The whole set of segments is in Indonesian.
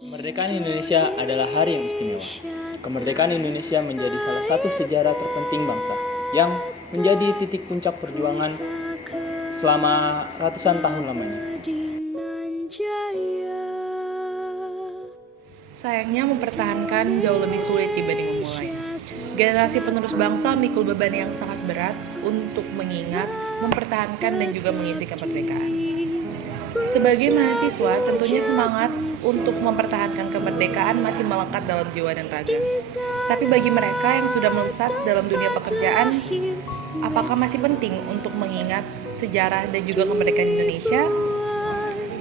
Kemerdekaan Indonesia adalah hari yang istimewa. Kemerdekaan Indonesia menjadi salah satu sejarah terpenting bangsa yang menjadi titik puncak perjuangan selama ratusan tahun lamanya. Sayangnya mempertahankan jauh lebih sulit dibanding memulai. Generasi penerus bangsa memikul beban yang sangat berat untuk mengingat, mempertahankan, dan juga mengisi kemerdekaan. Sebagai mahasiswa, tentunya semangat untuk mempertahankan kemerdekaan masih melekat dalam jiwa dan raga. Tapi bagi mereka yang sudah melesat dalam dunia pekerjaan, apakah masih penting untuk mengingat sejarah dan juga kemerdekaan Indonesia?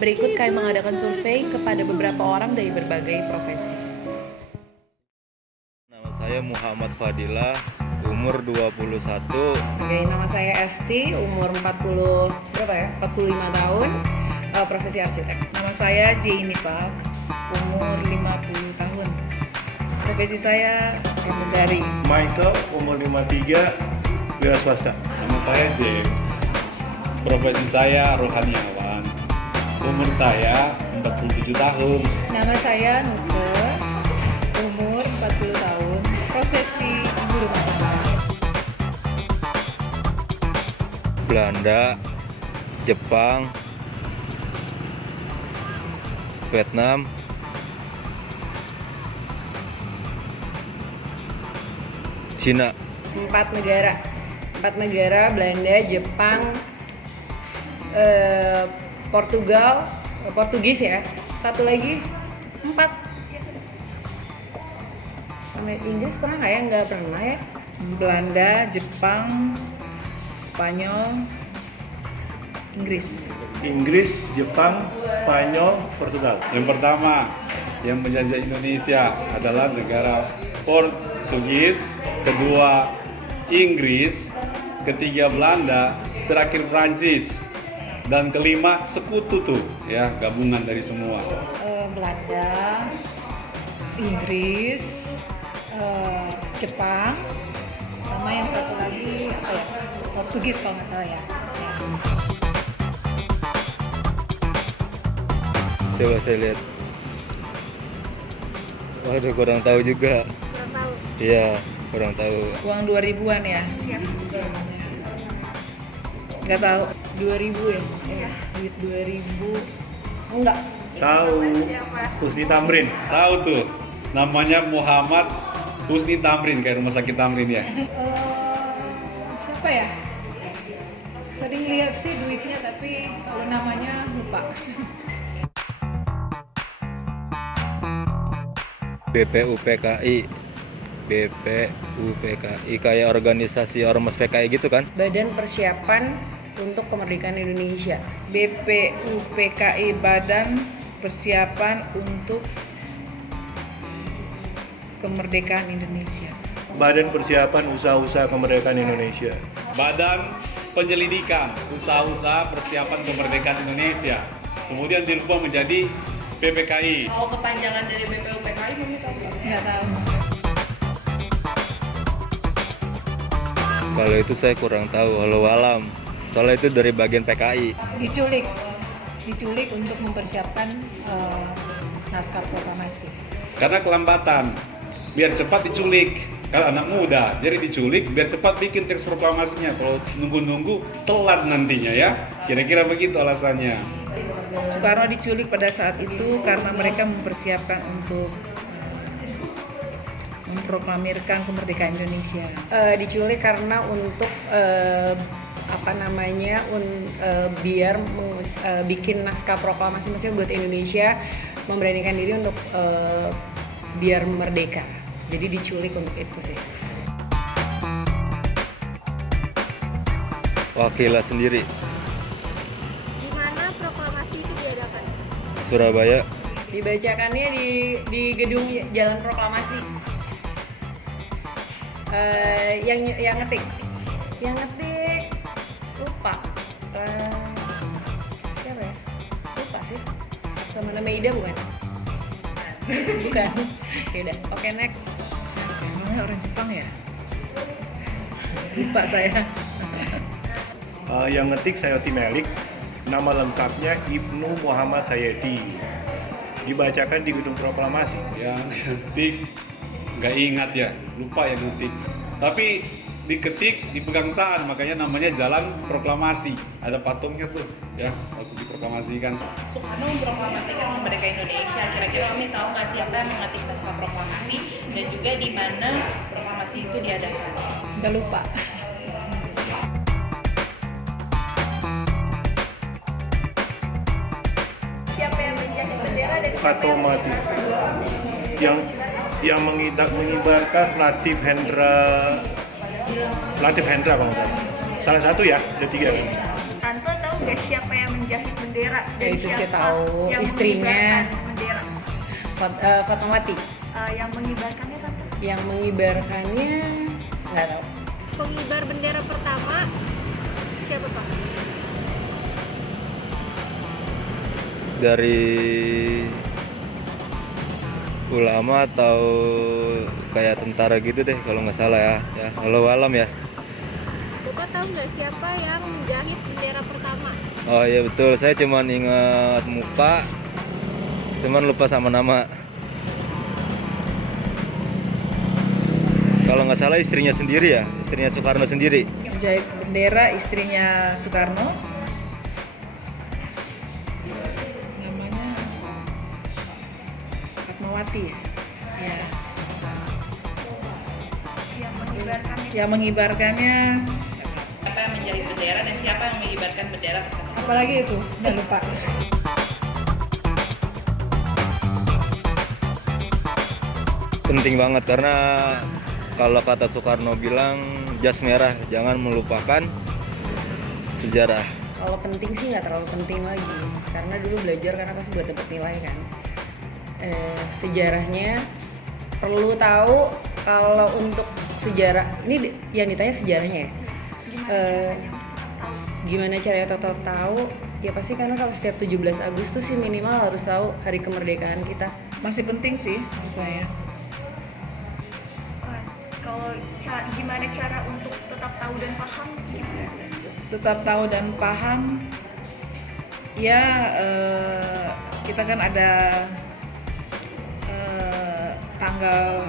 Berikut kami mengadakan survei kepada beberapa orang dari berbagai profesi. Nama saya Muhammad Fadila, umur 21. Oke, nama saya Esti, umur 45 tahun, profesi arsitek. Nama saya Jenny Park, umur 50 tahun. Profesi saya pramugari. Michael, umur 53, wira swasta. Nama saya James, profesi saya rohaniawan, umur saya 47 tahun. Nama saya Nuke, umur 40 tahun, profesi ibu rumah tangga. Belanda, Jepang, Vietnam, Cina. 4 negara, Belanda, Jepang, Portugis ya. Satu lagi 4. Sama Inggris pernah nggak ya? Nggak pernah ya. Belanda, Jepang, Spanyol, Inggris. Inggris, Jepang, Spanyol, Portugal. Yang pertama yang menjajah Indonesia adalah negara Portugis, kedua Inggris, ketiga Belanda, terakhir Prancis, dan kelima sekutu tuh ya, gabungan dari semua. Belanda, Inggris, Jepang, sama yang satu lagi apa ya? Portugis kalau nggak salah ya. Coba saya lihat. Waduh, kurang tahu juga. Kurang tahu. Iya, kurang tahu. Uang 2000-an ya? Nggak tahu. 2000 ya? Duit 2000. Enggak. Tahu, Husni Tamrin. Tahu tuh, namanya Muhammad Husni Tamrin, kayak rumah sakit Tamrin ya. Siapa ya? Sering lihat sih duitnya, tapi kalau namanya lupa. BPUPKI kayak organisasi ormas PKI gitu kan? Badan Persiapan untuk Kemerdekaan Indonesia. BPUPKI, Badan Persiapan untuk Kemerdekaan Indonesia. Badan Persiapan Usaha-Usaha Kemerdekaan Indonesia. Badan Penyelidikan Usaha-usaha Persiapan Kemerdekaan Indonesia. Kemudian dirubah menjadi PPKI. Kalau kepanjangan dari BPUPKI mungkin tahu nggak tahu. Kalau itu saya kurang tahu, walau alam. Soalnya itu dari bagian PKI. Diculik untuk mempersiapkan naskah proklamasi. Karena kelambatan, biar cepat diculik. Kalau anak muda, jadi diculik biar cepat bikin teks proklamasinya. Kalau nunggu-nunggu telat nantinya ya. Kira-kira begitu alasannya. Soekarno diculik pada saat itu karena mereka mempersiapkan untuk memproklamirkan kemerdekaan Indonesia. Diculik karena untuk biar bikin naskah proklamasi, maksudnya buat Indonesia memberanikan diri untuk biar merdeka. Jadi diculik untuk itu sih. Wakilnya sendiri, Di mana proklamasi itu diadakan? Surabaya. Dibacakannya di gedung Jalan Proklamasi. Yang ngetik lupa. Siapa ya? Lupa sih. Sama nama Ida bukan? Bukan. Ya udah. Oke, next. Siapa? Namanya orang Jepang ya? Lupa saya. Yang ngetik Sayoti Melik, nama lengkapnya Ibnu Muhammad Sayeti. dibacakan di Gedung Proklamasi. Yang ngetik nggak ingat ya, lupa yang ngetik. Tapi diketik di Pegangsaan, makanya namanya Jalan Proklamasi. Ada patungnya tuh ya waktu diproklamasikan. Soekarno memproklamasikan kemerdekaan Indonesia. Kira-kira kami tahu nggak siapa yang mengetik naskah proklamasi dan juga di mana proklamasi itu diadakan? Udah lupa. Siapa yang menjahit bendera dan siapa Soekarno yang Mati. Yang mengibarkan Latif Hendra kalau nggak salah. Salah satu ya, ada 3 kan. Tante tahu nggak siapa yang menjahit bendera dan Ya, itu saya siapa tahu. yang Istrinya. mengibarkan bendera? Fatmawati. Yang mengibarkannya tante? Yang mengibarkannya nggak tahu. Pengibar bendera pertama siapa Pak? Dari ulama atau kayak tentara gitu deh kalau nggak salah ya. Ya, walau alam ya. Bapak tahu nggak siapa yang menjahit bendera pertama? Oh iya betul, saya cuman ingat muka, cuman lupa sama nama. Kalau nggak salah istrinya sendiri ya, istrinya Soekarno sendiri. Yang jahit bendera istrinya Soekarno. Namanya Fatmawati ya. Ya. Yang mengibarkannya? Yang mengibarkannya siapa yang menjahit bendera dan siapa yang mengibarkan bendera pertama? Apalagi itu? Udah lupa. Penting banget karena kalau kata Soekarno bilang jas merah, jangan melupakan sejarah. Kalau penting sih nggak terlalu penting lagi, karena dulu belajar karena pasti buat dapet nilai kan. Sejarahnya perlu tahu. Kalau untuk sejarah ini yang ditanya sejarahnya ya. Gimana caranya tetap tahu? Ya pasti karena kalau setiap 17 Agustus sih minimal harus tahu hari kemerdekaan kita. Masih penting sih menurut saya. Kalau gimana cara untuk tetap tahu dan paham gimana? Tetap tahu dan paham ya, kita kan ada tanggal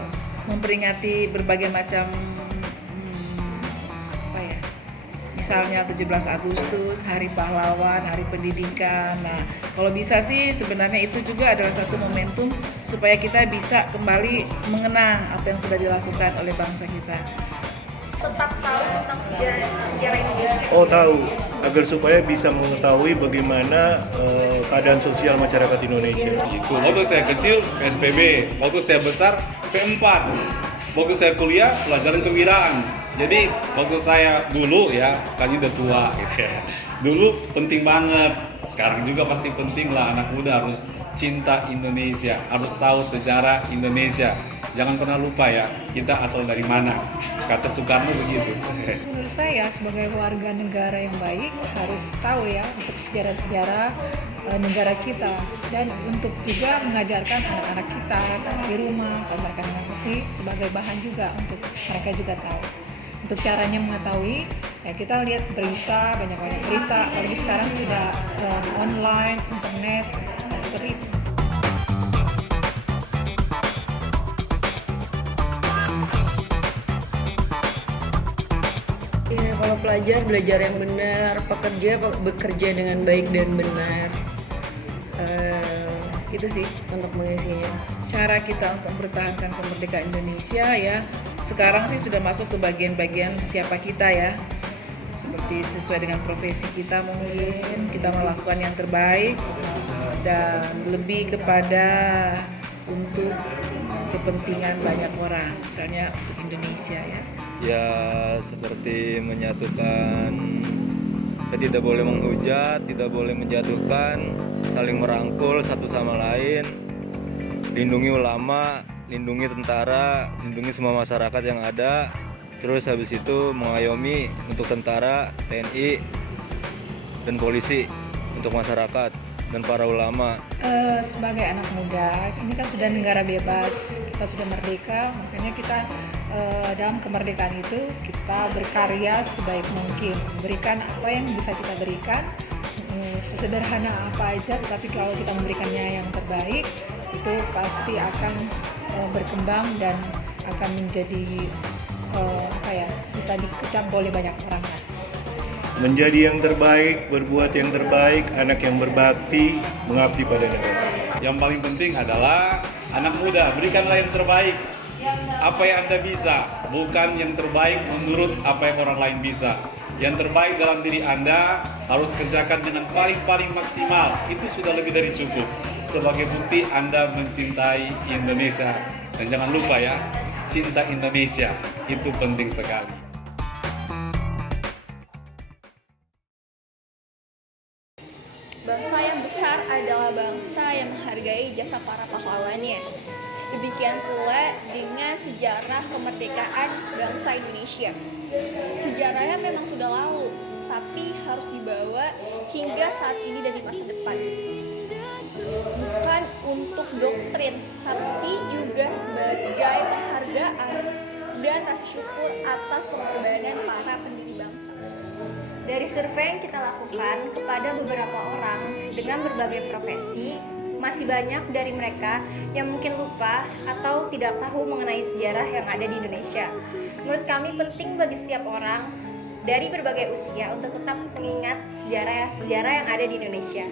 memperingati berbagai macam apa ya, misalnya 17 Agustus, Hari Pahlawan, Hari Pendidikan. Nah, kalau bisa sih sebenarnya itu juga adalah satu momentum supaya kita bisa kembali mengenang apa yang sudah dilakukan oleh bangsa kita. Tetap tahu tentang sejarah Indonesia. Oh tahu, agar supaya bisa mengetahui bagaimana keadaan sosial masyarakat Indonesia. Itu waktu saya kecil PSBB, waktu saya besar P4, waktu saya kuliah pelajaran kewiraan. Jadi waktu saya dulu ya, kan udah tua gitu ya. Dulu penting banget, sekarang juga pasti penting lah, anak muda harus cinta Indonesia, harus tahu sejarah Indonesia. Jangan pernah lupa ya, kita asal dari mana. Kata Soekarno begitu. Menurut saya sebagai warga negara yang baik harus tahu ya untuk sejarah-sejarah negara kita, dan untuk juga mengajarkan anak-anak kita di rumah kalau mereka nggak ngerti, sebagai bahan juga untuk mereka juga tahu. Untuk caranya mengetahui ya kita lihat berita, banyak-banyak berita, apalagi sekarang sudah online, internet, seperti itu. Ya, kalau pelajar belajar yang benar, pekerja bekerja dengan baik dan benar. Itu sih untuk mengisinya. Cara kita untuk mempertahankan kemerdekaan Indonesia ya, sekarang sih sudah masuk ke bagian-bagian siapa kita ya, seperti sesuai dengan profesi kita, mungkin kita melakukan yang terbaik dan lebih kepada untuk kepentingan banyak orang, misalnya untuk Indonesia ya. Ya seperti menyatukan, tidak boleh menghujat, tidak boleh menjatuhkan, saling merangkul satu sama lain, lindungi ulama, lindungi tentara, lindungi semua masyarakat yang ada. Terus habis itu mengayomi untuk tentara, TNI, dan polisi, untuk masyarakat dan para ulama. Sebagai anak muda, ini kan sudah negara bebas, kita sudah merdeka, makanya kita dalam kemerdekaan itu kita berkarya sebaik mungkin, memberikan apa yang bisa kita berikan sesederhana apa aja, tetapi kalau kita memberikannya yang terbaik itu pasti akan berkembang dan akan menjadi bisa dikecam oleh banyak orang. Menjadi yang terbaik, berbuat yang terbaik, anak yang berbakti, mengabdi pada negara. Yang paling penting adalah anak muda, berikanlah yang terbaik. Apa yang Anda bisa, bukan yang terbaik menurut apa yang orang lain bisa. Yang terbaik dalam diri Anda harus kerjakan dengan paling maksimal. Itu sudah lebih dari cukup. Sebagai bukti Anda mencintai Indonesia. Dan jangan lupa ya, cinta Indonesia itu penting sekali. Bangsa yang besar adalah bangsa yang menghargai jasa para pahlawannya. Demikian pula dengan sejarah kemerdekaan bangsa Indonesia. Sejarahnya memang sudah lalu, tapi harus dibawa hingga saat ini dan di masa depan. Bukan untuk doktrin, tapi juga sebagai penghargaan dan rasa syukur atas pengorbanan para pendiri bangsa. Dari survei yang kita lakukan kepada beberapa orang dengan berbagai profesi, masih banyak dari mereka yang mungkin lupa atau tidak tahu mengenai sejarah yang ada di Indonesia. Menurut kami penting bagi setiap orang dari berbagai usia untuk tetap mengingat sejarah yang ada di Indonesia.